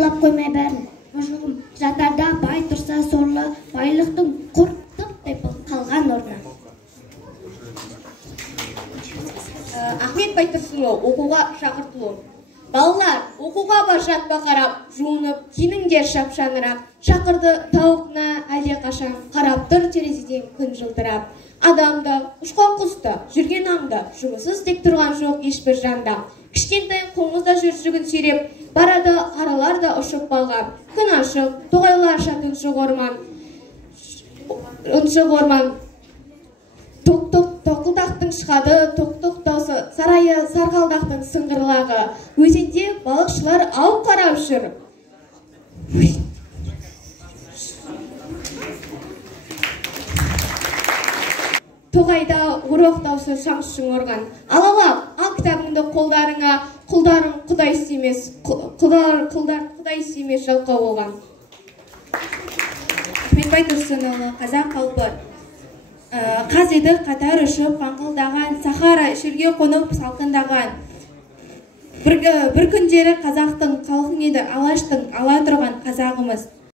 Ырлап қоймай бәрін. Мұжығым жатарда бай тұрса сорлы, байлықтың құрттық деп қалған орны. Ахмет Байтұрсынұлы оқуға шақыртылу. Балалар, оқуға бар жатпа қарап, жуынып, киініңдер шапшаңырақ, шақырды тауықна әлде қашан, қарап тұр терезеден күн жылтырап. Адамды, ұшқан құсты, жүрген аңды, жұмыссыз тек тұрған жоқ ешбір жанда. Кішкентай қоңызда жүргін сүйреп, барады аралар да ұшып балған. Күн ашық, тоғайлар шатыншық орман. Тоқылдақтың шығады, тоқтық даусы, сарайы сарғалдақтың сыңғырлағы. Өзенде балықшылар ау қарап жүр. Тоғайда орақ даусы шаңшың орған. Алалап, ал кітабыңды қолдарыңа, құлдарың құдай істемес, құлдар құдай істемес жалқау болған. Ахмет Байтұрсынұлы, қазақ қалпы. Қаз еді қатар ұшып, қаңқылдаған, Сахара шөлге қонып салқындаған. Бір күндері қазақтың халқың еді, алаштың ала тұрған қазағымыз.